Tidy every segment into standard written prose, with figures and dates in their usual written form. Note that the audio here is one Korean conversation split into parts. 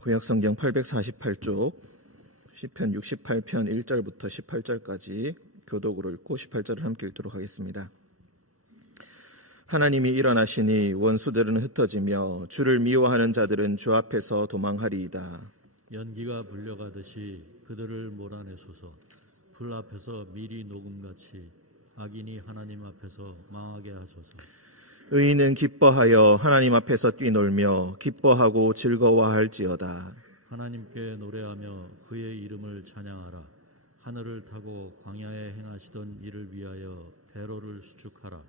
구약성경 848쪽 시편 68편 1절부터 18절까지 교독으로 읽고 18절을 함께 읽도록 하겠습니다. 하나님이 일어나시니 원수들은 흩어지며 주를 미워하는 자들은 주 앞에서 도망하리이다. 연기가 불려가듯이 그들을 몰아내소서. 불 앞에서 밀이 녹음같이 악인이 하나님 앞에서 망하게 하소서. 의인은 기뻐하여 하나님 앞에서 뛰놀며 기뻐하고 즐거워할지어다. 하나님께 노래하며 그의 이름을 찬양하라. 하늘을 타고 광야에 행하시던 이를 위하여 대로를 수축하라.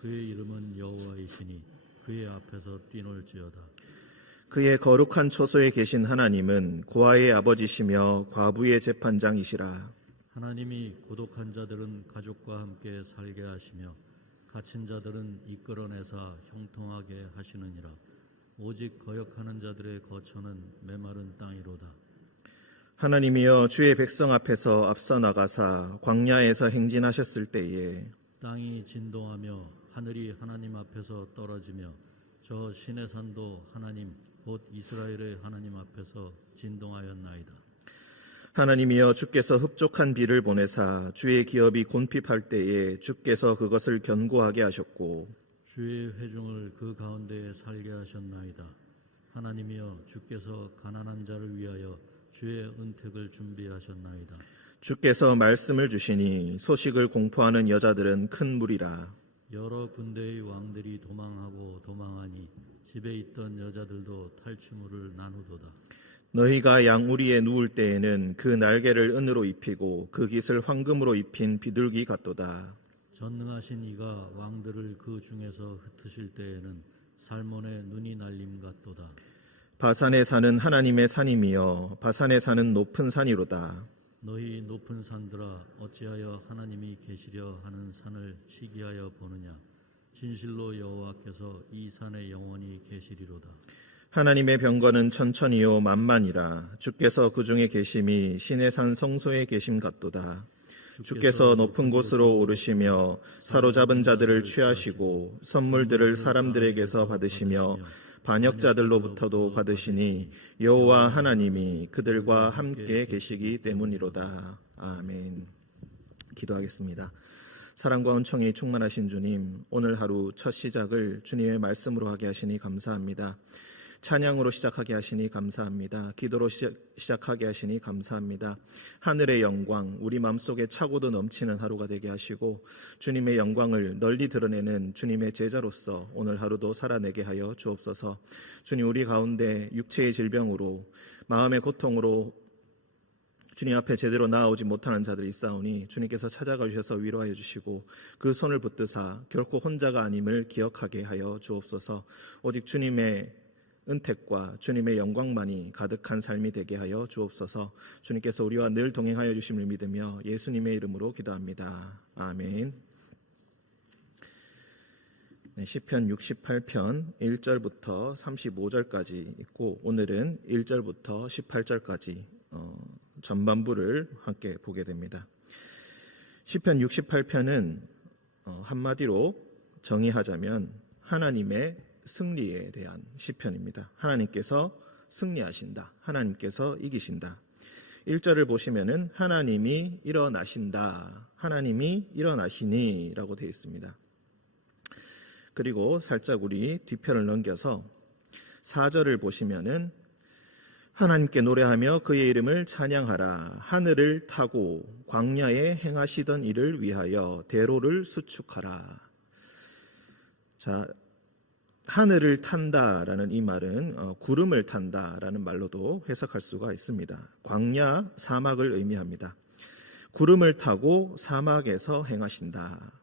그의 이름은 여호와이시니 그의 앞에서 뛰놀지어다. 그의 거룩한 초소에 계신 하나님은 고아의 아버지시며 과부의 재판장이시라. 하나님이 고독한 자들은 가족과 함께 살게 하시며 갇힌 자들은 이끌어내사 형통하게 하시느니라. 오직 거역하는 자들의 거처는 메마른 땅이로다. 하나님이여 주의 백성 앞에서 앞서 나가사 광야에서 행진하셨을 때에 땅이 진동하며 하늘이 하나님 앞에서 떨어지며 저 신의 산도 하나님 곧 이스라엘의 하나님 앞에서 진동하였나이다. 하나님이여 주께서 흡족한 비를 보내사 주의 기업이 곤핍할 때에 주께서 그것을 견고하게 하셨고 주의 회중을 그 가운데에 살게 하셨나이다. 하나님이여 주께서 가난한 자를 위하여 주의 은택을 준비하셨나이다. 주께서 말씀을 주시니 소식을 공포하는 여자들은 큰 무리라. 여러 군대의 왕들이 도망하고 도망하니 집에 있던 여자들도 탈취물을 나누도다. 너희가 양우리에 누울 때에는 그 날개를 은으로 입히고 그 깃을 황금으로 입힌 비둘기 같도다. 전능하신 이가 왕들을 그 중에서 흩으실 때에는 살몬의 눈이 날림 같도다. 바산에 사는 하나님의 산임이여 바산에 사는 높은 산이로다. 너희 높은 산들아 어찌하여 하나님이 계시려 하는 산을 시기하여 보느냐. 진실로 여호와께서 이 산에 영원히 계시리로다. 하나님의 병거는 천천히요 만만이라. 주께서 그 중에 계심이 신의 산 성소에 계심 같도다. 주께서 높은 곳으로 오르시며 사로잡은 자들을 취하시고 선물들을 사람들에게서 받으시며 반역자들로부터도 받으시니 여호와 하나님이 그들과 함께 계시기 때문이로다. 아멘. 기도하겠습니다. 사랑과 은총이 충만하신 주님, 오늘 하루 첫 시작을 주님의 말씀으로 하게 하시니 감사합니다. 찬양으로 시작하게 하시니 감사합니다. 기도로 시작하게 하시니 감사합니다. 하늘의 영광, 우리 마음속에 차고도 넘치는 하루가 되게 하시고 주님의 영광을 널리 드러내는 주님의 제자로서 오늘 하루도 살아내게 하여 주옵소서. 주님, 우리 가운데 육체의 질병으로 마음의 고통으로 주님 앞에 제대로 나아오지 못하는 자들이 있사오니 주님께서 찾아가 주셔서 위로하여 주시고 그 손을 붙드사 결코 혼자가 아님을 기억하게 하여 주옵소서. 오직 주님의 은택과 주님의 영광만이 가득한 삶이 되게 하여 주옵소서. 주님께서 우리와 늘 동행하여 주심을 믿으며 예수님의 이름으로 기도합니다. 아멘. 시편 68편 1절부터 35절까지 있고 오늘은 1절부터 18절까지 전반부를 함께 보게 됩니다. 시편 68편은 한마디로 정의하자면 하나님의 승리에 대한 시편입니다. 하나님께서 승리하신다. 하나님께서 이기신다. 1절을 보시면은 하나님이 일어나신다. 하나님이 일어나시니 라고 되어 있습니다. 그리고 살짝 우리 뒤편을 넘겨서 4절을 보시면은 하나님께 노래하며 그의 이름을 찬양하라. 하늘을 타고 광야에 행하시던 일을 위하여 대로를 수축하라. 자, 하늘을 탄다라는 이 말은 구름을 탄다라는 말로도 해석할 수가 있습니다. 광야, 사막을 의미합니다. 구름을 타고 사막에서 행하신다.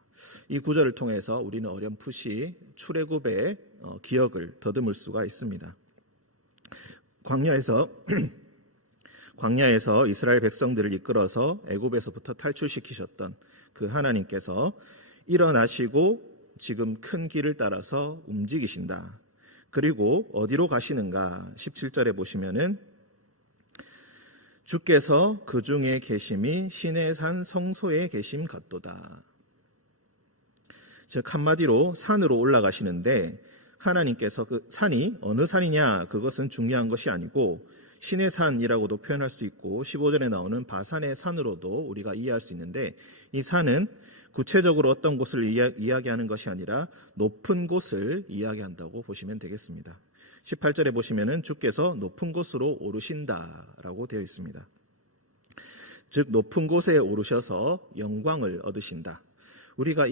이 구절을 통해서 우리는 어렴풋이 출애굽의 기억을 더듬을 수가 있습니다. 광야에서 이스라엘 백성들을 이끌어서 애굽에서부터 탈출시키셨던 그 하나님께서 일어나시고 지금 큰 길을 따라서 움직이신다. 그리고 어디로 가시는가? 17절에 보시면은 주께서 그 중에 계심이 신의 산 성소에 계심 같도다. 즉 한마디로 산으로 올라가시는데 하나님께서 그 산이 어느 산이냐 그것은 중요한 것이 아니고 신의 산이라고도 표현할 수 있고 15절에 나오는 바산의 산으로도 우리가 이해할 수 있는데 이 산은 구체적으로 어떤 곳을 이야기하는 것이 아니라 높은 곳을 이야기한다고 보시면 되겠습니다. 18절에 보시면은 주께서 높은 곳으로 오르신다라고 되어 있습니다. 즉 높은 곳에 오르셔서 영광을 얻으신다. 우리가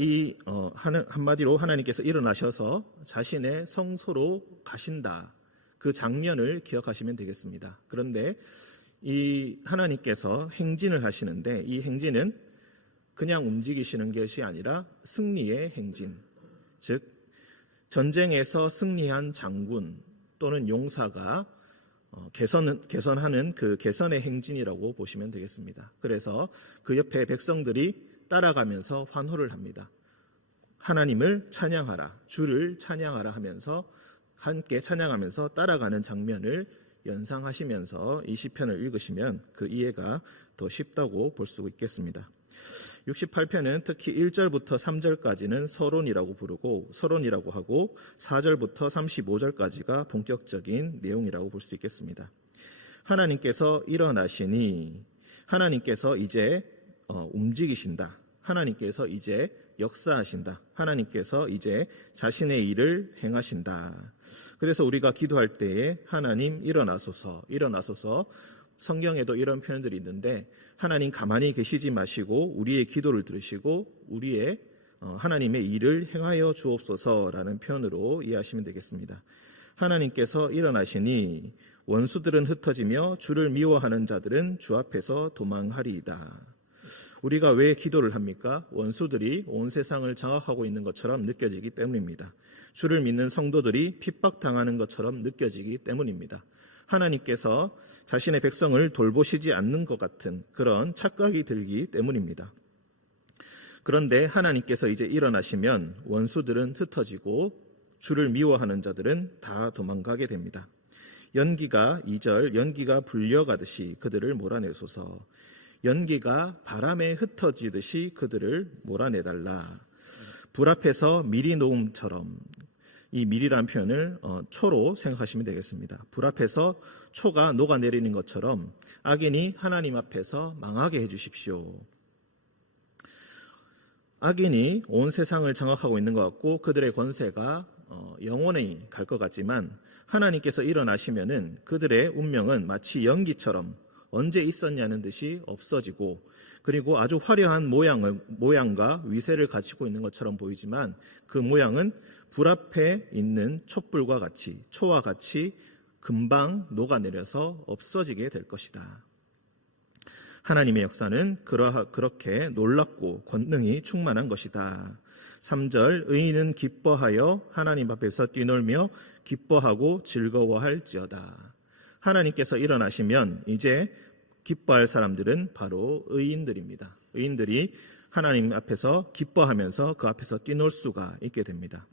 한마디로 하나님께서 일어나셔서 자신의 성소로 가신다. 그 장면을 기억하시면 되겠습니다. 그런데 이 하나님께서 행진을 하시는데 이 행진은 그냥 움직이시는 것이 아니라 승리의 행진. 즉 전쟁에서 승리한 장군 또는 용사가 개선하는 그 개선의 행진이라고 보시면 되겠습니다. 그래서 그 옆에 백성들이 따라가면서 환호를 합니다. 하나님을 찬양하라, 주를 찬양하라 하면서 함께 찬양하면서 따라가는 장면을 연상하시면서 이 시편을 읽으시면 그 이해가 더 쉽다고 볼 수 있겠습니다. 68편은 특히 1절부터 3절까지는 서론이라고 하고 4절부터 35절까지가 본격적인 내용이라고 볼 수 있겠습니다. 하나님께서 일어나시니 하나님께서 이제 움직이신다. 하나님께서 이제 역사하신다. 하나님께서 이제 자신의 일을 행하신다. 그래서 우리가 기도할 때에 하나님 일어나소서 성경에도 이런 표현들이 있는데 하나님 가만히 계시지 마시고 우리의 기도를 들으시고 우리의 하나님의 일을 행하여 주옵소서라는 표현으로 이해하시면 되겠습니다. 하나님께서 일어나시니 원수들은 흩어지며 주를 미워하는 자들은 주 앞에서 도망하리이다. 우리가 왜 기도를 합니까? 원수들이 온 세상을 장악하고 있는 것처럼 느껴지기 때문입니다. 주를 믿는 성도들이 핍박당하는 것처럼 느껴지기 때문입니다. 하나님께서 자신의 백성을 돌보시지 않는 것 같은 그런 착각이 들기 때문입니다. 그런데 하나님께서 이제 일어나시면 원수들은 흩어지고 주를 미워하는 자들은 다 도망가게 됩니다. 2절 연기가 불려가듯이 그들을 몰아내소서. 연기가 바람에 흩어지듯이 그들을 몰아내달라. 불 앞에서 미리 녹음처럼, 이 미리란 표현을 초로 생각하시면 되겠습니다. 불 앞에서 초가 녹아내리는 것처럼 악인이 하나님 앞에서 망하게 해주십시오. 악인이 온 세상을 장악하고 있는 것 같고 그들의 권세가 영원히 갈 것 같지만 하나님께서 일어나시면은 그들의 운명은 마치 연기처럼 언제 있었냐는 듯이 없어지고 그리고 아주 화려한 모양과 위세를 가지고 있는 것처럼 보이지만 그 모양은 불 앞에 있는 촛불과 같이 초와 같이 금방 녹아내려서 없어지게 될 것이다. 하나님의 역사는 그렇게 놀랍고 권능이 충만한 것이다. 3절 의인은 기뻐하여 하나님 앞에서 뛰놀며 기뻐하고 즐거워할지어다. 하나님께서 일어나시면 이제 기뻐할 사람들은 바로 의인들입니다. 의인들이 하나님 앞에서 기뻐하면서 그 앞에서 뛰놀 수가 있게 됩니다.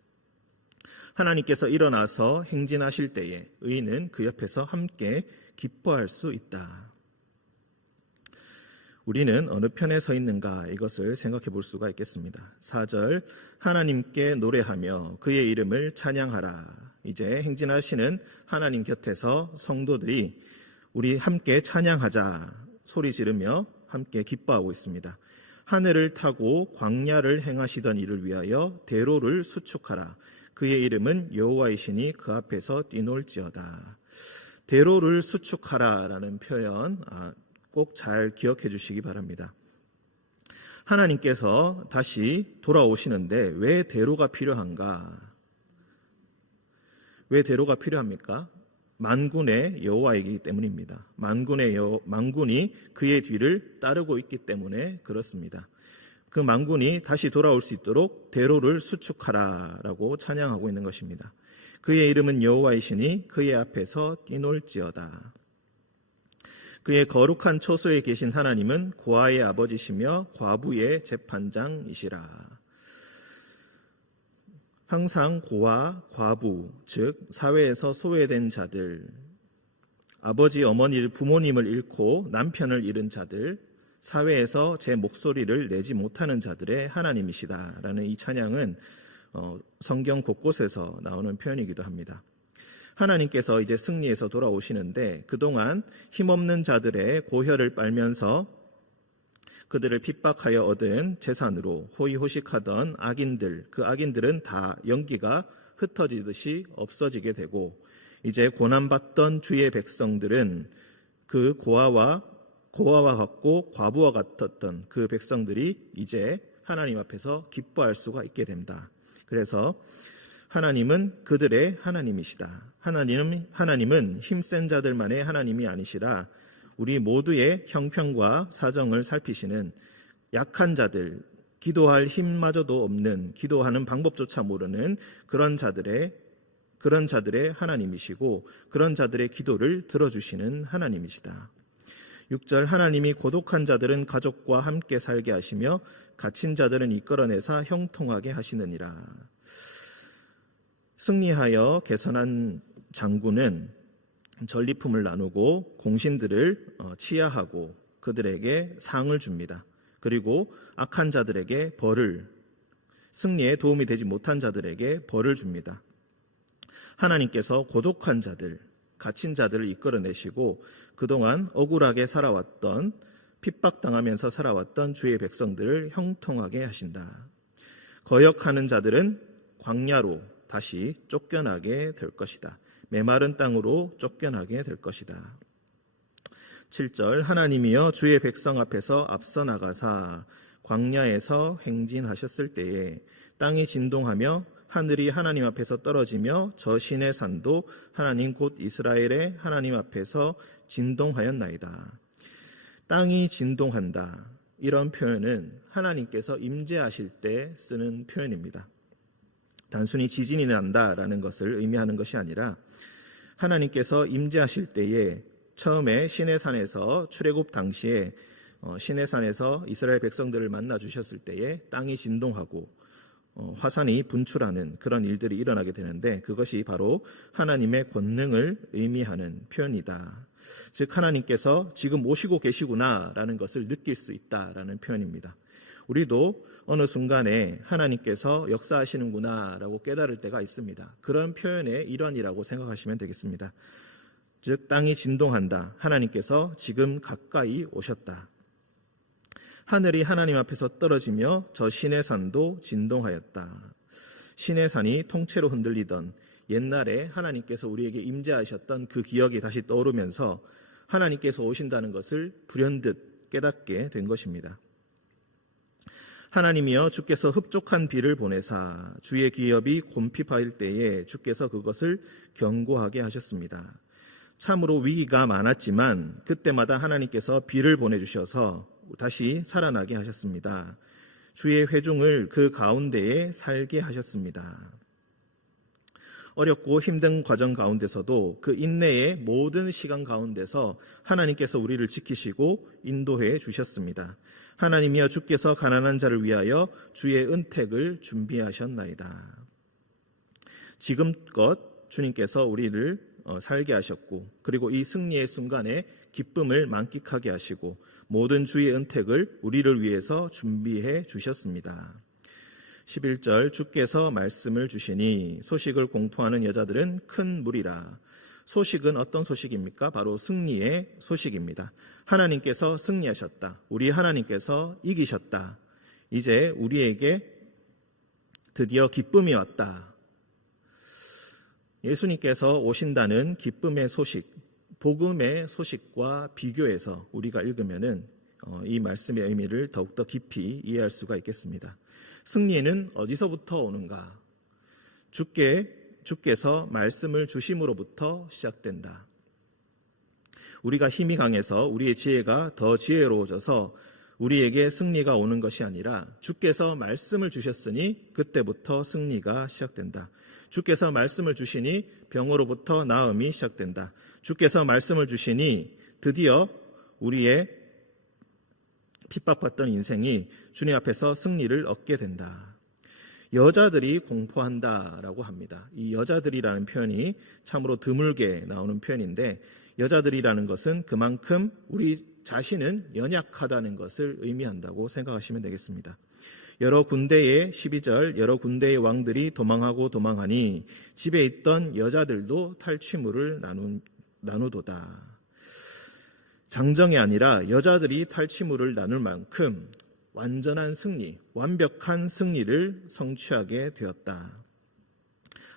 하나님께서 일어나서 행진하실 때에 의인은 그 옆에서 함께 기뻐할 수 있다. 우리는 어느 편에 서 있는가 이것을 생각해 볼 수가 있겠습니다. 4절 하나님께 노래하며 그의 이름을 찬양하라. 이제 행진하시는 하나님 곁에서 성도들이 우리 함께 찬양하자 소리 지르며 함께 기뻐하고 있습니다. 하늘을 타고 광야를 행하시던 이를 위하여 대로를 수축하라. 그의 이름은 여호와이시니 그 앞에서 뛰놀지어다. 대로를 수축하라라는 표현 꼭 잘 기억해 주시기 바랍니다. 하나님께서 다시 돌아오시는데 왜 대로가 필요한가? 왜 대로가 필요합니까? 만군의 여호와이기 때문입니다. 만군이 그의 뒤를 따르고 있기 때문에 그렇습니다. 그 만군이 다시 돌아올 수 있도록 대로를 수축하라라고 찬양하고 있는 것입니다. 그의 이름은 여호와이시니 그의 앞에서 뛰놀지어다. 그의 거룩한 초소에 계신 하나님은 고아의 아버지시며 과부의 재판장이시라. 항상 고아, 과부, 즉 사회에서 소외된 자들, 아버지, 어머니, 부모님을 잃고 남편을 잃은 자들, 사회에서 제 목소리를 내지 못하는 자들의 하나님이시다라는 이 찬양은 성경 곳곳에서 나오는 표현이기도 합니다. 하나님께서 이제 승리해서 돌아오시는데 그동안 힘없는 자들의 고혈을 빨면서 그들을 핍박하여 얻은 재산으로 호의호식하던 악인들, 그 악인들은 다 연기가 흩어지듯이 없어지게 되고 이제 고난받던 주의 백성들은 그 고아와 같고 과부와 같았던 그 백성들이 이제 하나님 앞에서 기뻐할 수가 있게 된다. 그래서 하나님은 그들의 하나님이시다. 하나님은 힘센 자들만의 하나님이 아니시라 우리 모두의 형편과 사정을 살피시는 약한 자들, 기도할 힘마저도 없는, 기도하는 방법조차 모르는 그런 자들의 하나님이시고 그런 자들의 기도를 들어주시는 하나님이시다. 6절 하나님이 고독한 자들은 가족과 함께 살게 하시며 갇힌 자들은 이끌어내사 형통하게 하시느니라. 승리하여 개선한 장군은 전리품을 나누고 공신들을 치하하고 그들에게 상을 줍니다. 그리고 악한 자들에게 벌을, 승리에 도움이 되지 못한 자들에게 벌을 줍니다. 하나님께서 고독한 자들, 갇힌 자들을 이끌어내시고 그동안 억울하게 살아왔던, 핍박당하면서 살아왔던 주의 백성들을 형통하게 하신다. 거역하는 자들은 광야로 다시 쫓겨나게 될 것이다. 메마른 땅으로 쫓겨나게 될 것이다. 7절 하나님이여 주의 백성 앞에서 앞서 나가사 광야에서 행진하셨을 때에 땅이 진동하며 하늘이 하나님 앞에서 떨어지며 저 신의 산도 하나님 곧 이스라엘의 하나님 앞에서 진동하였나이다. 땅이 진동한다. 이런 표현은 하나님께서 임재하실 때 쓰는 표현입니다. 단순히 지진이 난다라는 것을 의미하는 것이 아니라 하나님께서 임재하실 때에 처음에 시내산에서 출애굽 당시에 시내산에서 이스라엘 백성들을 만나 주셨을 때에 땅이 진동하고 화산이 분출하는 그런 일들이 일어나게 되는데 그것이 바로 하나님의 권능을 의미하는 표현이다. 즉 하나님께서 지금 오시고 계시구나라는 것을 느낄 수 있다라는 표현입니다. 우리도 어느 순간에 하나님께서 역사하시는구나라고 깨달을 때가 있습니다. 그런 표현의 일환이라고 생각하시면 되겠습니다. 즉 땅이 진동한다. 하나님께서 지금 가까이 오셨다. 하늘이 하나님 앞에서 떨어지며 저 시내산도 진동하였다. 시내산이 통째로 흔들리던 옛날에 하나님께서 우리에게 임재하셨던 그 기억이 다시 떠오르면서 하나님께서 오신다는 것을 불현듯 깨닫게 된 것입니다. 하나님이여 주께서 흡족한 비를 보내사 주의 기업이 곰핍할 때에 주께서 그것을 견고하게 하셨습니다. 참으로 위기가 많았지만 그때마다 하나님께서 비를 보내주셔서 다시 살아나게 하셨습니다. 주의 회중을 그 가운데에 살게 하셨습니다. 어렵고 힘든 과정 가운데서도 그 인내의 모든 시간 가운데서 하나님께서 우리를 지키시고 인도해 주셨습니다. 하나님이여 주께서 가난한 자를 위하여 주의 은택을 준비하셨나이다. 지금껏 주님께서 우리를 살게 하셨고 그리고 이 승리의 순간에 기쁨을 만끽하게 하시고 모든 주의 은택을 우리를 위해서 준비해 주셨습니다. 11절 주께서 말씀을 주시니 소식을 공포하는 여자들은 큰 무리라. 소식은 어떤 소식입니까? 바로 승리의 소식입니다. 하나님께서 승리하셨다. 우리 하나님께서 이기셨다. 이제 우리에게 드디어 기쁨이 왔다. 예수님께서 오신다는 기쁨의 소식, 복음의 소식과 비교해서 우리가 읽으면은 이 말씀의 의미를 더욱더 깊이 이해할 수가 있겠습니다. 승리는 어디서부터 오는가? 주께서 말씀을 주심으로부터 시작된다. 우리가 힘이 강해서 우리의 지혜가 더 지혜로워져서 우리에게 승리가 오는 것이 아니라 주께서 말씀을 주셨으니 그때부터 승리가 시작된다. 주께서 말씀을 주시니 병으로부터 나음이 시작된다. 주께서 말씀을 주시니 드디어 우리의 핍박받던 인생이 주님 앞에서 승리를 얻게 된다. 여자들이 공포한다라고 합니다. 이 여자들이라는 표현이 참으로 드물게 나오는 표현인데 여자들이라는 것은 그만큼 우리 자신은 연약하다는 것을 의미한다고 생각하시면 되겠습니다. 여러 군대의 12절 여러 군대의 왕들이 도망하고 도망하니 집에 있던 여자들도 탈취물을 나누도다. 장정이 아니라 여자들이 탈취물을 나눌 만큼 완전한 승리, 완벽한 승리를 성취하게 되었다.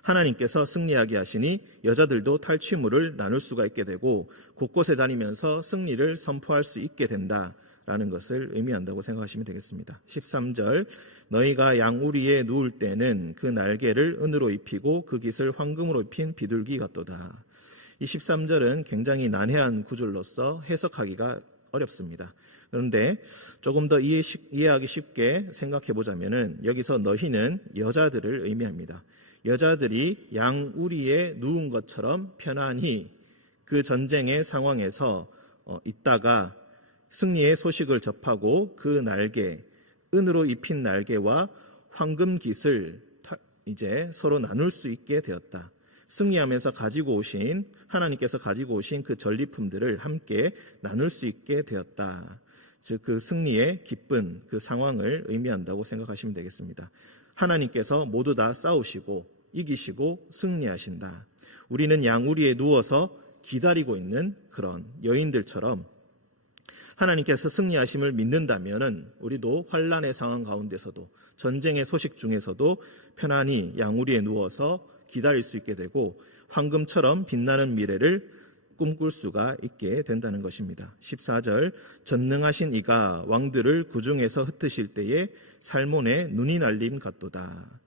하나님께서 승리하게 하시니 여자들도 탈취물을 나눌 수가 있게 되고 곳곳에 다니면서 승리를 선포할 수 있게 된다라는 것을 의미한다고 생각하시면 되겠습니다. 13절 너희가 양우리에 누울 때는 그 날개를 은으로 입히고 그 깃을 황금으로 입힌 비둘기 같도다. 이 13절은 굉장히 난해한 구절로서 해석하기가 어렵습니다. 그런데 조금 더 이해하기 쉽게 생각해 보자면은 여기서 너희는 여자들을 의미합니다. 여자들이 양우리에 누운 것처럼 편안히 그 전쟁의 상황에서 있다가 승리의 소식을 접하고 그 날개, 은으로 입힌 날개와 황금 깃을 이제 서로 나눌 수 있게 되었다. 승리하면서 하나님께서 가지고 오신 그 전리품들을 함께 나눌 수 있게 되었다. 즉 그 승리의 기쁜 그 상황을 의미한다고 생각하시면 되겠습니다. 하나님께서 모두 다 싸우시고 이기시고 승리하신다. 우리는 양우리에 누워서 기다리고 있는 그런 여인들처럼 하나님께서 승리하심을 믿는다면 우리도 환난의 상황 가운데서도 전쟁의 소식 중에서도 편안히 양우리에 누워서 기다릴 수 있게 되고 황금처럼 빛나는 미래를 꿈꿀 수가 있게 된다는 것입니다. 14절 전능하신 이가 왕들을 구중에서 흩으실 때에 살몬의 눈이 날림 같도다.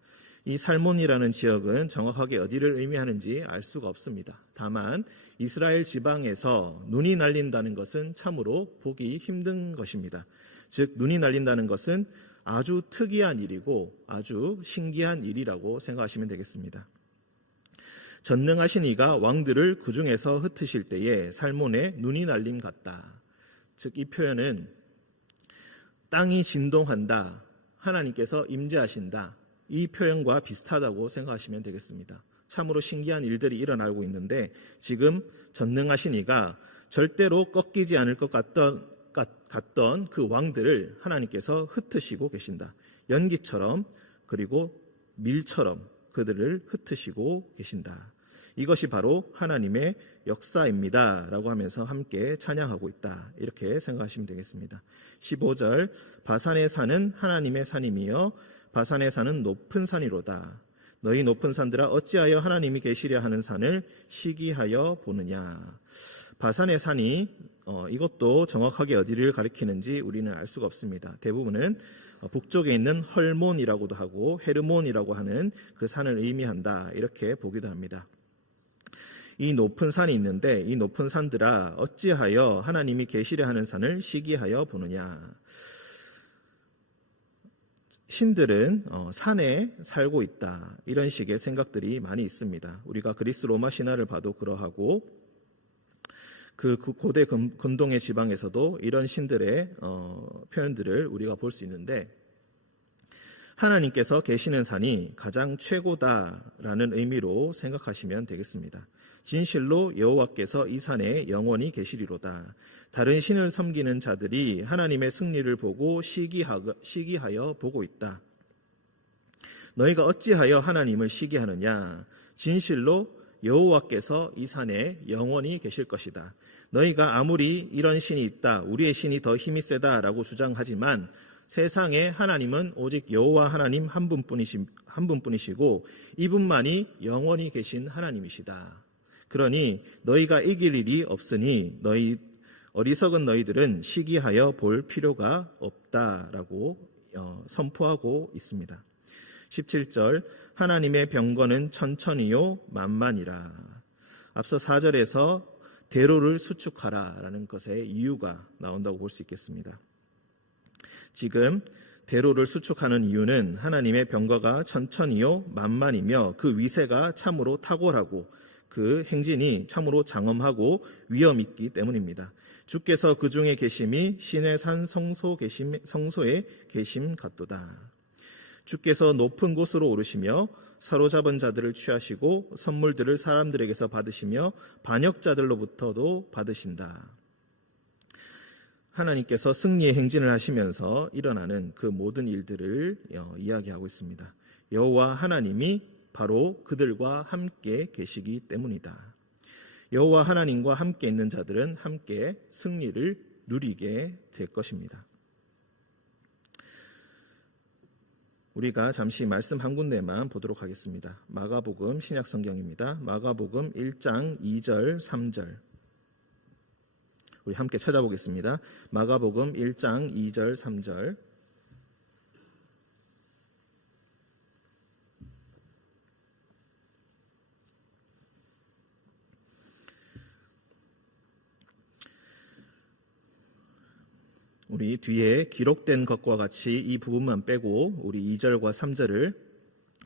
이 살몬이라는 지역은 정확하게 어디를 의미하는지 알 수가 없습니다. 다만 이스라엘 지방에서 눈이 날린다는 것은 참으로 보기 힘든 것입니다. 즉 눈이 날린다는 것은 아주 특이한 일이고 아주 신기한 일이라고 생각하시면 되겠습니다. 전능하신 이가 왕들을 구중에서 흩으실 때에 살몬의 눈이 날림 같다. 즉 이 표현은 땅이 진동한다, 하나님께서 임재하신다, 이 표현과 비슷하다고 생각하시면 되겠습니다. 참으로 신기한 일들이 일어나고 있는데 지금 전능하신 이가 절대로 꺾이지 않을 것 같던 그 왕들을 하나님께서 흩으시고 계신다. 연기처럼 그리고 밀처럼 그들을 흩으시고 계신다. 이것이 바로 하나님의 역사입니다 라고 하면서 함께 찬양하고 있다. 이렇게 생각하시면 되겠습니다. 15절 바산의 산은 하나님의 산이며 바산의 산은 높은 산이로다. 너희 높은 산들아 어찌하여 하나님이 계시려 하는 산을 시기하여 보느냐. 바산의 산이 이것도 정확하게 어디를 가리키는지 우리는 알 수가 없습니다. 대부분은 북쪽에 있는 헐몬이라고도 하고 헤르몬이라고 하는 그 산을 의미한다 이렇게 보기도 합니다. 이 높은 산이 있는데 이 높은 산들아 어찌하여 하나님이 계시려 하는 산을 시기하여 보느냐. 신들은 산에 살고 있다 이런 식의 생각들이 많이 있습니다. 우리가 그리스 로마 신화를 봐도 그러하고 그 고대 근동의 지방에서도 이런 신들의 표현들을 우리가 볼 수 있는데 하나님께서 계시는 산이 가장 최고다라는 의미로 생각하시면 되겠습니다. 진실로 여호와께서 이 산에 영원히 계시리로다. 다른 신을 섬기는 자들이 하나님의 승리를 보고 시기하여 보고 있다. 너희가 어찌하여 하나님을 시기하느냐. 진실로 여호와께서 이 산에 영원히 계실 것이다. 너희가 아무리 이런 신이 있다, 우리의 신이 더 힘이 세다라고 주장하지만 세상에 하나님은 오직 여호와 하나님 한 분뿐이시고 이분만이 영원히 계신 하나님이시다. 그러니 너희가 이길 일이 없으니 어리석은 너희들은 시기하여 볼 필요가 없다라고 선포하고 있습니다. 17절 하나님의 병거는 천천히요 만만이라. 앞서 4절에서 대로를 수축하라라는 것의 이유가 나온다고 볼 수 있겠습니다. 지금 대로를 수축하는 이유는 하나님의 병거가 천천히요 만만이며 그 위세가 참으로 탁월하고 그 행진이 참으로 장엄하고 위엄 있기 때문입니다. 주께서 그 중에 계심이 신의 산 성소에 계심 같도다. 주께서 높은 곳으로 오르시며 사로잡은 자들을 취하시고 선물들을 사람들에게서 받으시며 반역자들로부터도 받으신다. 하나님께서 승리의 행진을 하시면서 일어나는 그 모든 일들을 이야기하고 있습니다. 여호와 하나님이 바로 그들과 함께 계시기 때문이다. 여호와 하나님과 함께 있는 자들은 함께 승리를 누리게 될 것입니다. 우리가 잠시 말씀 한 군데만 보도록 하겠습니다. 마가복음 신약성경입니다. 마가복음 1장 2절 3절 우리 함께 찾아보겠습니다. 마가복음 1장 2절 3절 우리 뒤에 기록된 것과 같이 이 부분만 빼고 우리 2절과 3절을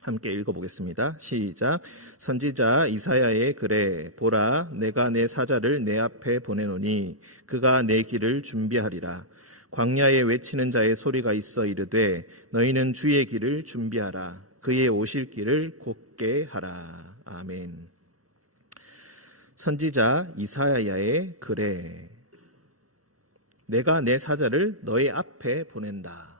함께 읽어보겠습니다. 시작. 선지자 이사야의 글에 보라 내가 내 사자를 내 앞에 보내노니 그가 내 길을 준비하리라. 광야에 외치는 자의 소리가 있어 이르되 너희는 주의 길을 준비하라. 그의 오실 길을 곧게 하라. 아멘. 선지자 이사야의 글에 내가 내 사자를 너희 앞에 보낸다.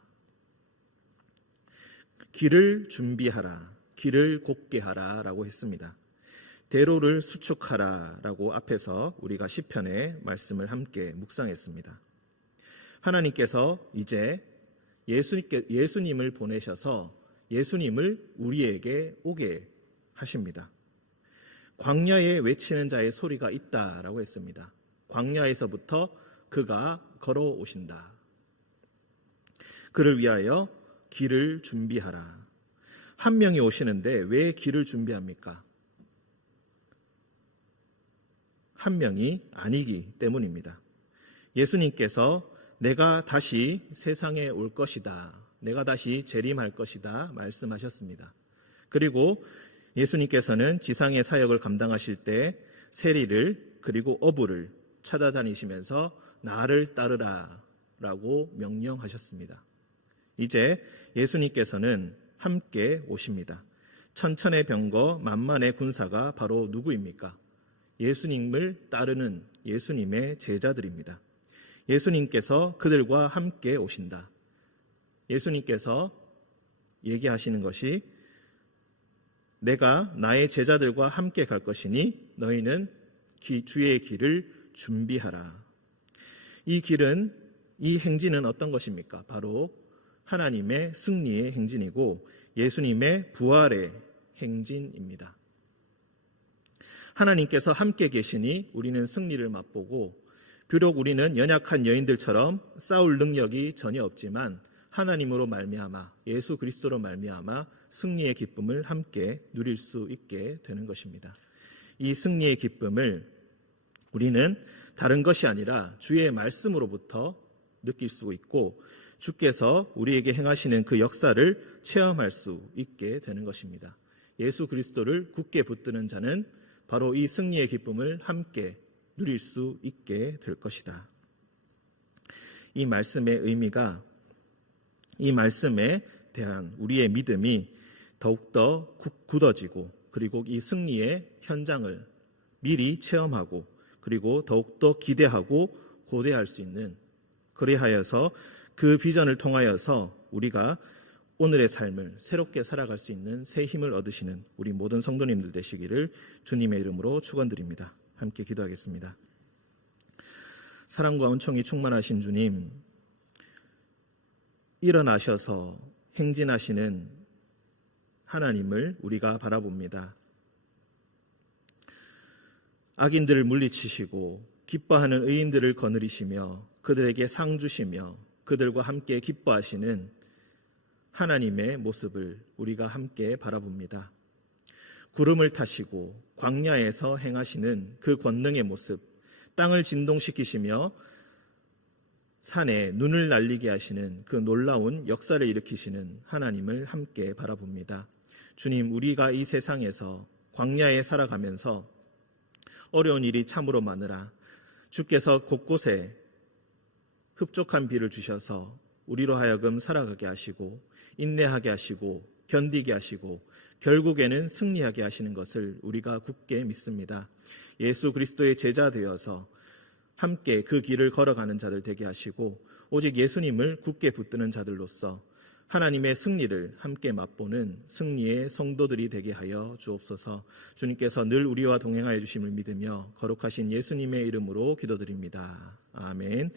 길을 준비하라. 길을 곧게 하라 라고 했습니다. 대로를 수축하라 라고 앞에서 우리가 시편의 말씀을 함께 묵상했습니다. 하나님께서 이제 예수님을 보내셔서 예수님을 우리에게 오게 하십니다. 광야에 외치는 자의 소리가 있다라고 했습니다. 광야에서부터 그가 걸어오신다. 그를 위하여 길을 준비하라. 한 명이 오시는데 왜 길을 준비합니까? 한 명이 아니기 때문입니다. 예수님께서 내가 다시 세상에 올 것이다. 내가 다시 재림할 것이다. 말씀하셨습니다. 그리고 예수님께서는 지상의 사역을 감당하실 때 세리를 그리고 어부를 찾아다니시면서 나를 따르라 라고 명령하셨습니다. 이제 예수님께서는 함께 오십니다. 천천의 병거 만만의 군사가 바로 누구입니까? 예수님을 따르는 예수님의 제자들입니다. 예수님께서 그들과 함께 오신다. 예수님께서 얘기하시는 것이 내가 나의 제자들과 함께 갈 것이니 너희는 주의 길을 준비하라. 이 길은, 이 행진은 어떤 것입니까? 바로 하나님의 승리의 행진이고 예수님의 부활의 행진입니다. 하나님께서 함께 계시니 우리는 승리를 맛보고 비록 우리는 연약한 여인들처럼 싸울 능력이 전혀 없지만 하나님으로 말미암아 예수 그리스도로 말미암아 승리의 기쁨을 함께 누릴 수 있게 되는 것입니다. 이 승리의 기쁨을 우리는 다른 것이 아니라 주의 말씀으로부터 느낄 수 있고 주께서 우리에게 행하시는 그 역사를 체험할 수 있게 되는 것입니다. 예수 그리스도를 굳게 붙드는 자는 바로 이 승리의 기쁨을 함께 누릴 수 있게 될 것이다. 이 말씀의 의미가, 이 말씀에 대한 우리의 믿음이 더욱더 굳어지고 그리고 이 승리의 현장을 미리 체험하고 그리고 더욱더 기대하고 고대할 수 있는, 그리하여서 그 비전을 통하여서 우리가 오늘의 삶을 새롭게 살아갈 수 있는 새 힘을 얻으시는 우리 모든 성도님들 되시기를 주님의 이름으로 축원드립니다. 함께 기도하겠습니다. 사랑과 은총이 충만하신 주님, 일어나셔서 행진하시는 하나님을 우리가 바라봅니다. 악인들을 물리치시고 기뻐하는 의인들을 거느리시며 그들에게 상 주시며 그들과 함께 기뻐하시는 하나님의 모습을 우리가 함께 바라봅니다. 구름을 타시고 광야에서 행하시는 그 권능의 모습, 땅을 진동시키시며 산에 눈을 날리게 하시는 그 놀라운 역사를 일으키시는 하나님을 함께 바라봅니다. 주님, 우리가 이 세상에서 광야에 살아가면서 어려운 일이 참으로 많으나 주께서 곳곳에 흡족한 비를 주셔서 우리로 하여금 살아가게 하시고 인내하게 하시고 견디게 하시고 결국에는 승리하게 하시는 것을 우리가 굳게 믿습니다. 예수 그리스도의 제자 되어서 함께 그 길을 걸어가는 자들 되게 하시고 오직 예수님을 굳게 붙드는 자들로서 하나님의 승리를 함께 맛보는 승리의 성도들이 되게 하여 주옵소서. 주님께서 늘 우리와 동행하여 주심을 믿으며 거룩하신 예수님의 이름으로 기도드립니다. 아멘.